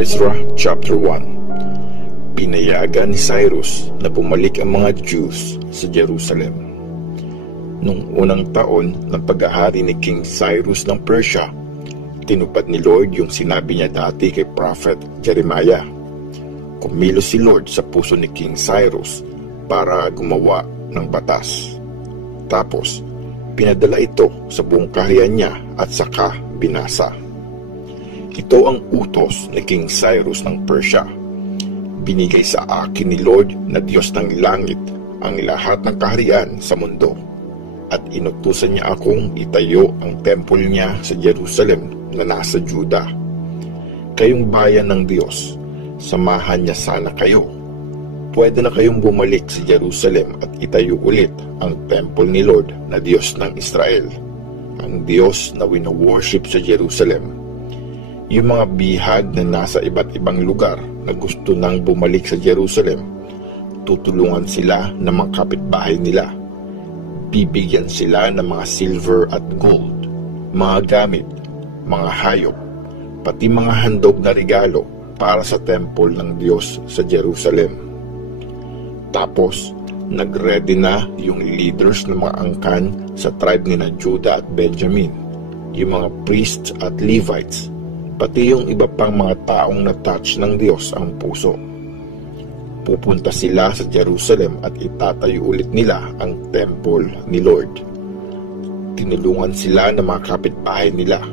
Ezra chapter 1. Pinayagan ni Cyrus na bumalik ang mga Jews sa Jerusalem. Nung unang taon ng paghahari ni King Cyrus ng Persia, tinupad ni Lord yung sinabi niya dati kay Prophet Jeremiah. Kumilos si Lord sa puso ni King Cyrus para gumawa ng batas. Tapos, pinadala ito sa buong kaharian niya at saka binasa. Ito ang utos ni King Cyrus ng Persia. Binigay sa akin ni Lord na Diyos ng langit ang lahat ng kaharian sa mundo, at inutusan niya akong itayo ang temple niya sa Jerusalem na nasa Juda. Kayong bayan ng Diyos, samahan niya sana kayo. Pwede na kayong bumalik sa Jerusalem at itayo ulit ang temple ni Lord na Diyos ng Israel, ang Diyos na wino-worship sa Jerusalem. Yung mga bihag na nasa iba't ibang lugar na gusto nang bumalik sa Jerusalem, tutulungan sila ng mga kapitbahay nila. Bibigyan sila ng mga silver at gold, mga gamit, mga hayop, pati mga handog na regalo para sa temple ng Diyos sa Jerusalem. Tapos, nagready na yung leaders ng mga angkan sa tribe ni Judah at Benjamin, yung mga priests at Levites, pati yung iba pang mga taong na-touch ng Diyos ang puso. Pupunta sila sa Jerusalem at itatayo ulit nila ang temple ni Lord. Tinulungan sila ng mga kapitbahay nila.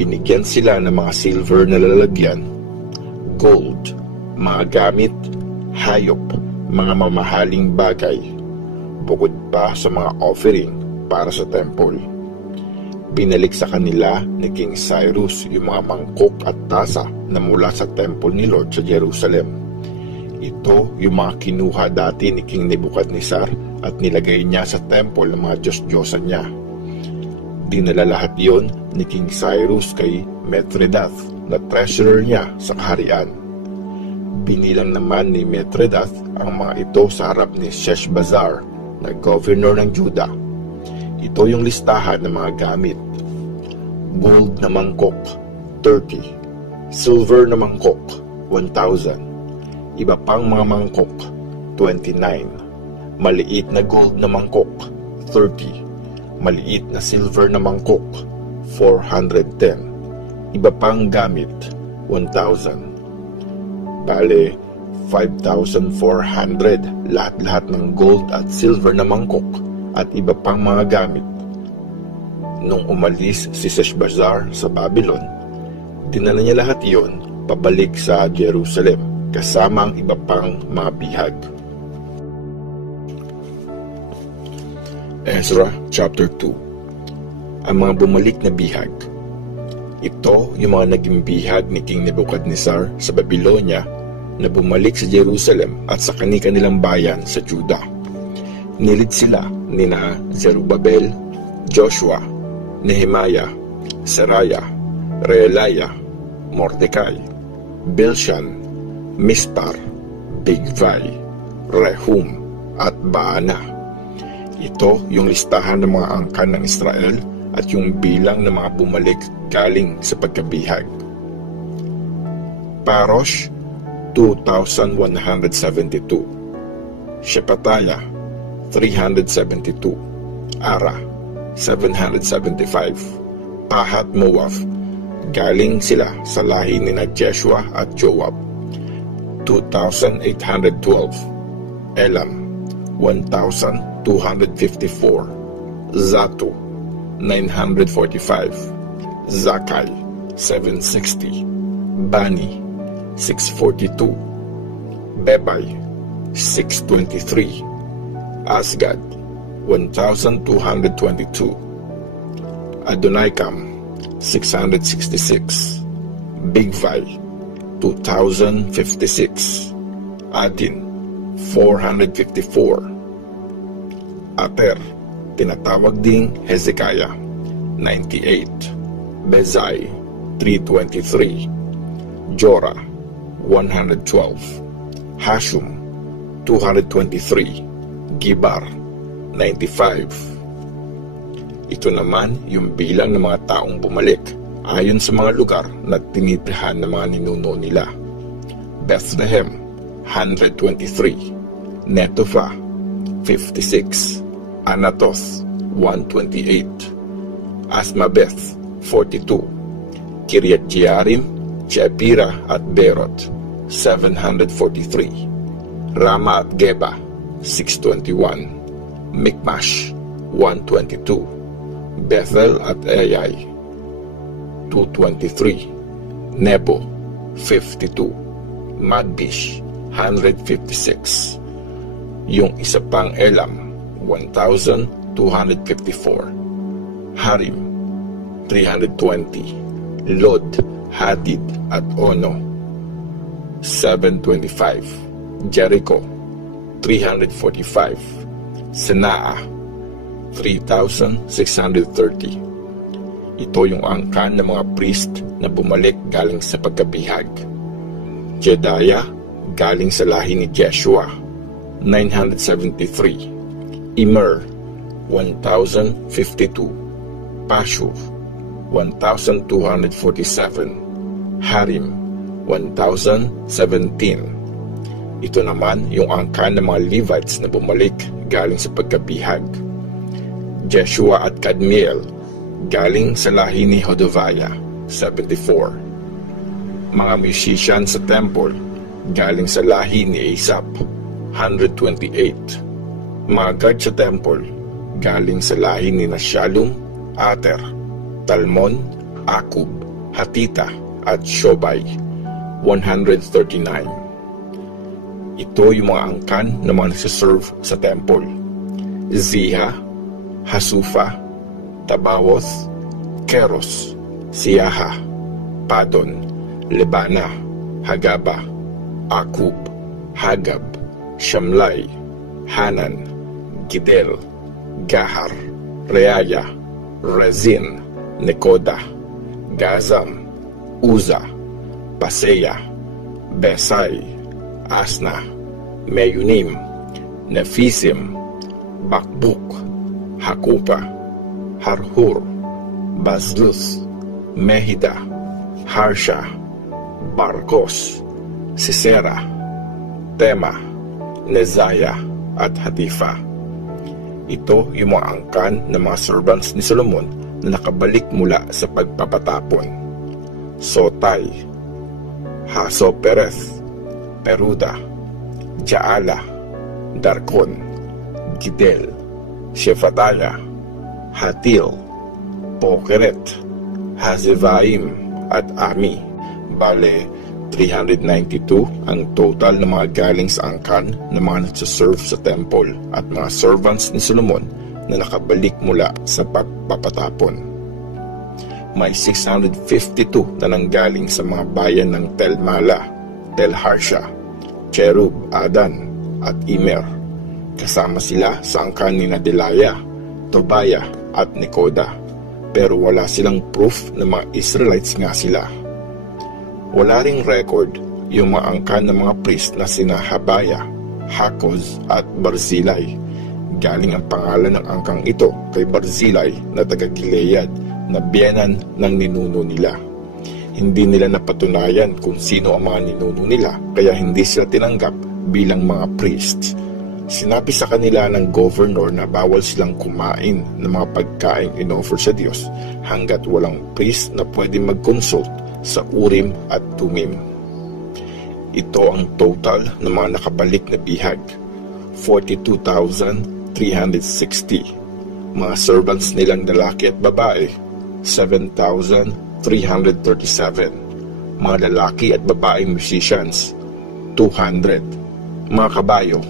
Binigyan sila ng mga silver na lalagyan, gold, mga gamit, hayop, mga mamahaling bagay, bukod pa sa mga offering para sa temple. Binalik sa kanila ni King Cyrus yung mga mangkok at tasa na mula sa temple ni Lord sa Jerusalem. Ito yung mga kinuha dati ni King Nebuchadnezzar at nilagay niya sa temple ng mga Diyos-Diyosan niya. Dinala lahat yon ni King Cyrus kay Mithredath na treasurer niya sa kaharian. Binilang naman ni Mithredath ang mga ito sa harap ni Sheshbazzar na governor ng Judah. Ito yung listahan ng mga gamit. Gold na mangkok, 30. Silver na mangkok, 1,000. Iba pang mga mangkok, 29. Maliit na gold na mangkok, 30. Maliit na silver na mangkok, 410. Iba pang gamit, 1,000. Bale, 5,400 lahat-lahat ng gold at silver na mangkok at iba pang mga gamit. Nung umalis si Sheshbazzar sa Babylon, dinala niya lahat iyon pabalik sa Jerusalem kasama ang iba pang mga bihag. Ezra chapter 2. Ang mga bumalik na bihag. Ito yung mga naging bihag ni King Nebuchadnezzar sa Babylonia na bumalik sa Jerusalem at sa kani-kanilang bayan sa Judah. Nilid sila nina Zerubbabel, Joshua, Nehemiah, Seraiah, Reelaiah, Mordecai, Bilshan, Mispar, Bigvai, Rehum, at Baana. Ito yung listahan ng mga angkan ng Israel at yung bilang ng mga bumalik galing sa pagkabihag. Parosh, 2,172. Shephatiah, 372. Ara, 775. Pahat Moab, galing sila sa lahi ni Jeshua at Joab, 2,812. Elam, 1,254. Zato, 945. Zakai, 760. Bani, 642. Bebai, 623. Asgad, 1,222. Adonikam, 666. Bigvai, 2,056. Adin, 454. Ater, tinatawag ding Hezekiah, 98. Bezai, 323. Jorah, 112. Hashum, 223. Gibar, 95. Ito naman yung bilang ng mga taong bumalik ayon sa mga lugar na tinitirahan ng mga ninuno nila. Bethlehem, 123. Netophah, 56. Anatoth, 128. Asmabeth, 42. Kiryat Jearim, Jaipira at Beerot, 743. Rama at Geba, 621. Mikmash, 122. Bethel at Ai, 223. Nebo, 52. Magbish, 156. Yung isa pang Elam, 1,254. Harim, 320. Lod, Hadid at Ono, 725. Jericho, 345. Sanaa, 3,630. Ito yung angkan ng mga priest na bumalik galing sa pagkabihag. Jedaiah, galing sa lahi ni Jeshua, 973. Immer, 1,052. Pashur, 1,247. Harim, 1,017. Ito naman yung angkan ng mga Levites na bumalik galing sa pagkabihag. Jeshua at Kadmiel, galing sa lahi ni Hodaviah, 74. Mga musician sa temple, galing sa lahi ni Asaph, 128. Mga guard sa temple, galing sa lahi ni Shalom, Ater, Talmon, Akub, Hatita at Shobay, 139. Ito yung mga angkan na mga nagsiserve sa temple. Ziha, Hasufa, Tabawoth, Keros, Siaha, Padon, Lebana, Hagaba, Akub, Hagab, Shamlai, Hanan, Gidel, Gahar, Reaya, Rezin, Nekoda, Gazam, Uza, Paseya, Besai, Asna, Meyunim, Nefisim, Bakbuk, Hakupa, Harhur, Bazluth, Mehida, Harsha, Barkos, Sisera, Tema, Nezaya at Hatifa. Ito yung mga angkan ng mga servants ni Solomon na nakabalik mula sa pagpapatapon. Sotay, Hasopereth, Peruda, Jaala, Darkon, Gidel, Shefataya, Hatil, Pokeret, Hazevaim at Ami. Bale, 392 ang total ng mga galing sa angkan na mga nagsaserve sa temple at mga servants ni Solomon na nakabalik mula sa pagpapatapon. May 652 na nanggaling sa mga bayan ng Tel Mala, Tel Harsha, Cherub, Adan at Imer. Kasama sila sa angkan ni Delaya, Tobiah at Nekoda, pero wala silang proof na mga Israelites nga sila. Wala ring record yung mga angkan ng mga priest na sina Habaya, Hakoz at Barzilai. Galing ang pangalan ng angkang ito kay Barzilai na taga-Gilead na biyenan ng ninuno nila. Hindi nila napatunayan kung sino ang mga ninuno nila kaya hindi sila tinanggap bilang mga priest. Sinabi sa kanila ng governor na bawal silang kumain ng mga pagkain inoffer sa Diyos hanggat walang priest na pwede mag-consult sa Urim at Tumim. Ito ang total ng mga nakabalik na bihag, 42,360. Mga servants nilang lalaki at babae, 7,337. Mga lalaki at babaeng musicians, 200. Mga kabayo,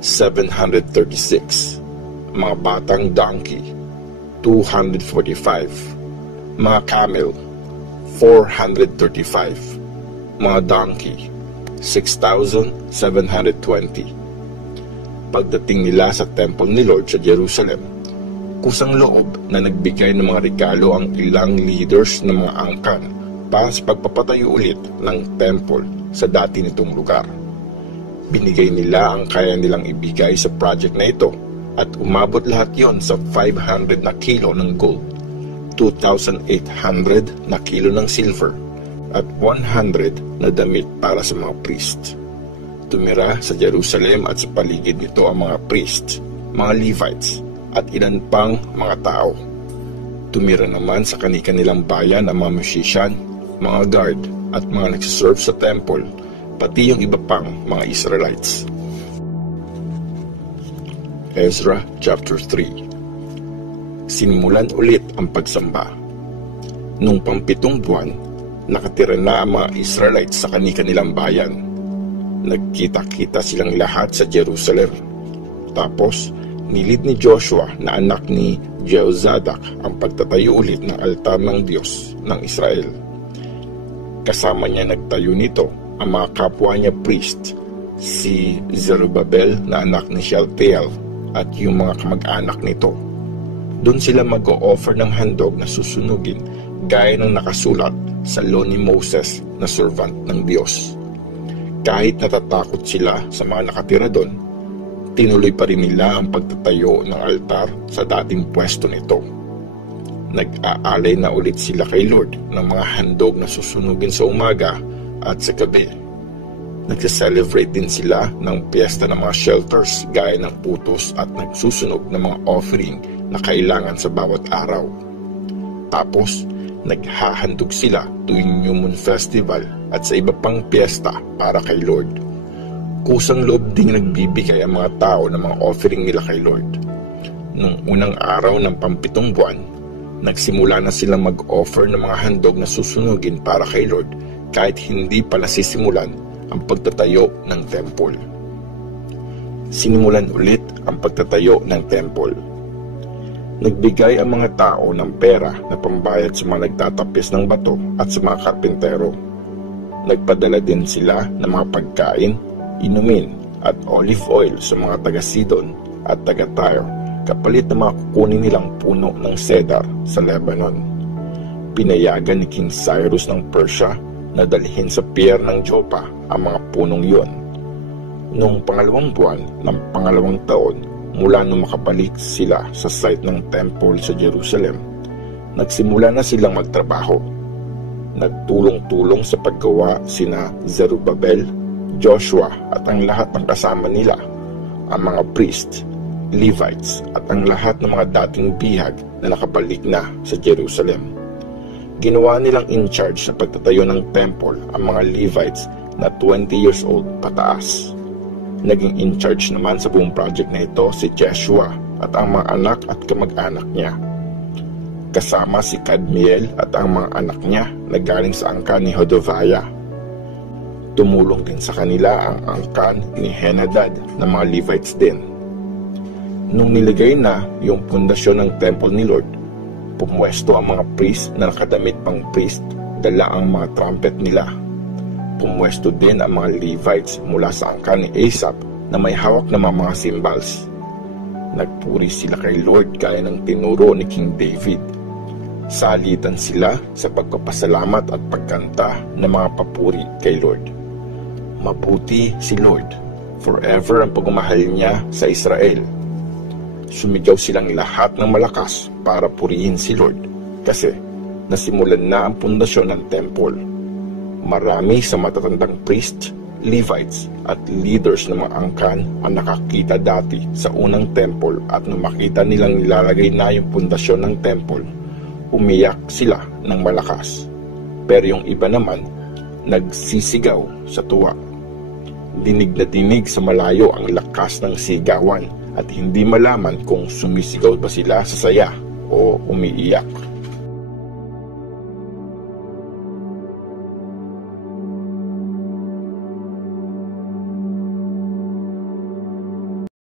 736. Mga batang donkey, 245. Mga camel, 435. Mga donkey, 6,720. Pagdating nila sa temple ni Lord sa Jerusalem, kusang loob na nagbigay ng mga regalo ang ilang leaders ng mga angkan para sa pagpapatayo ulit ng temple sa dati nitong lugar. Binigay nila ang kaya nilang ibigay sa project na ito at umabot lahat yon sa 500 na kilo ng gold, 2,800 na kilo ng silver at 100 na damit para sa mga priest. Tumira sa Jerusalem at sa paligid nito ang mga priest, mga Levites, at ilan pang mga tao. Tumira naman sa kani-kanilang bayan ang mga musician, mga guard, at mga nagsiserve sa temple, pati yung iba pang mga Israelites. Ezra chapter 3. Sinimulan ulit ang pagsamba. Nung pang-7 buwan, nakatira na ang mga Israelites sa kani-kanilang bayan. Nagkita-kita silang lahat sa Jerusalem. Tapos, nilid ni Joshua na anak ni Jehozadak ang pagtatayo ulit ng altar ng Diyos ng Israel. Kasama niya nagtayo nito ang mga kapwa niya priest, si Zerubbabel na anak ni Shealtiel at yung mga kamag-anak nito. Doon sila mag-o-offer ng handog na susunugin gaya ng nakasulat sa law ni Moses na servant ng Diyos. Kahit natatakot sila sa mga nakatira doon, tinuloy pa rin nila ang pagtatayo ng altar sa dating pwesto nito. Nag-aalay na ulit sila kay Lord ng mga handog na susunugin sa umaga at sa gabi. Nagsa-celebrate din sila ng piyesta ng mga shelters gaya ng putos at nagsusunog ng mga offering na kailangan sa bawat araw. Tapos, naghahandog sila tuwing New Moon Festival at sa iba pang piyesta para kay Lord. Kusang loob ding nagbibigay ang mga tao ng mga offering nila kay Lord. Nung unang araw ng pang-7 buwan, nagsimula na silang mag-offer ng mga handog na susunugin para kay Lord kahit hindi pa nasisimulan ang pagtatayo ng temple. Sinimulan ulit ang pagtatayo ng temple. Nagbigay ang mga tao ng pera na pambayad sa mga nagtatapis ng bato at sa mga karpintero. Nagpadala din sila ng mga pagkain, inumin at olive oil sa mga taga-Sidon at taga-Tyre kapalit ng mga kukunin nilang puno ng cedar sa Lebanon. Pinayagan ni King Cyrus ng Persia na dalhin sa pier ng Joppa ang mga punong yun. Noong 2 buwan ng 2 taon mula nung makabalik sila sa site ng temple sa Jerusalem, nagsimula na silang magtrabaho. Nagtulong-tulong sa paggawa sina Zerubbabel, Joshua at ang lahat ng kasama nila, ang mga priest, Levites at ang lahat ng mga dating bihag na nakabalik na sa Jerusalem. Ginawa nilang in charge sa pagtatayo ng temple ang mga Levites na 20 years old pataas. Naging in charge naman sa buong project na ito si Jeshua at ang mga anak at kamag-anak niya. Kasama si Kadmiel at ang mga anak niya na galing sa angkan ni Hodaviah. Tumulong din sa kanila ang angkan ni Henadad na mga Levites din. Nung nilagay na yung pundasyon ng temple ni Lord, pumwesto ang mga priest na nakadamit pang priest, dala ang mga trumpet nila. Pumwesto din ang mga Levites mula sa angkan ni Asaph na may hawak na mga cymbals. Nagpuri sila kay Lord gaya ng tinuro ni King David. Salitan sila sa pagpapasalamat at pagkanta ng mga papuri kay Lord. Mabuti si Lord, forever ang pagmamahal niya sa Israel. Sumigaw silang lahat ng malakas para purihin si Lord kasi nasimulan na ang pundasyon ng temple. Marami sa matatandang priest, Levites at leaders ng mga angkan ang nakakita dati sa unang temple at nung makita nilang nilalagay na yung pundasyon ng temple, umiyak sila ng malakas. Pero yung iba naman, nagsisigaw sa tuwa. Dinig na dinig sa malayo ang lakas ng sigawan at hindi malaman kung sumisigaw ba sila sa saya o umiiyak.